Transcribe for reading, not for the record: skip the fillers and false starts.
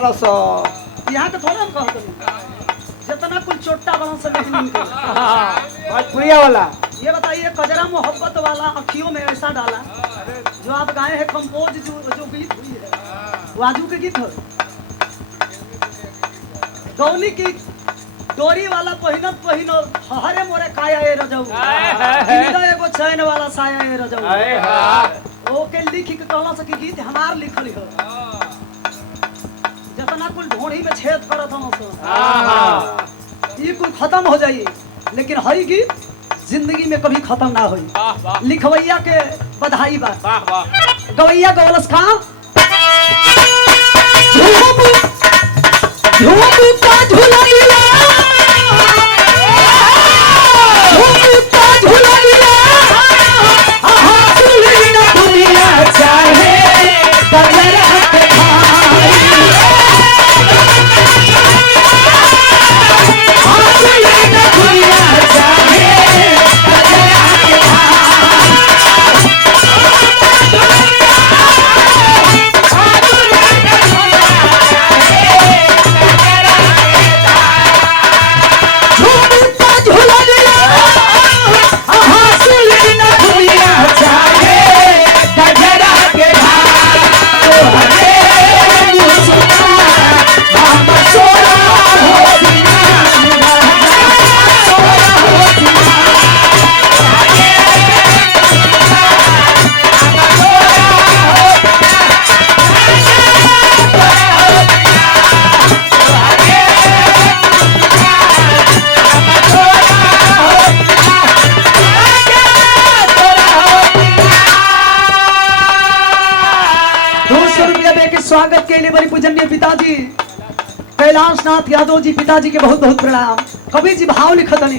यहाँ के थोड़ा हम कहते जितना कुल चोट्टा बना सब भोजपुरिया वाला। ये बताइए कजरा मोहब्बत वाला अखियों में ऐसा डाला जो आप गाए हैं कंपोज जो गीत हुई है वाजू के गीत हो गौनी की डोरी वाला पहिनत पहिनो हरे मोरे काया ए रजऊ एगो चैन वाला साया ए रजऊ ओके लिख के कहला से कि गीत हमार लिखल हो जितना कुल ढोड़ी में छेद करत हम ये कुल खत्म हो जाई लेकिन हई गीत जिंदगी में कभी खत्म ना होई। लिखवैया के बधाई बा गवैया गवलस का झूमता झुलैया झूमता झुलैया आहा सुनी न दुनिया चाहे कजरा के भाई आहा सुनी न दुनिया चाहे कजरा के स्वागत के लिए बड़ी पूजनीय पिताजी कैलाश नाथ यादव जी पिताजी के बहुत बहुत प्रणाम। कवि जी भाव लिखतनी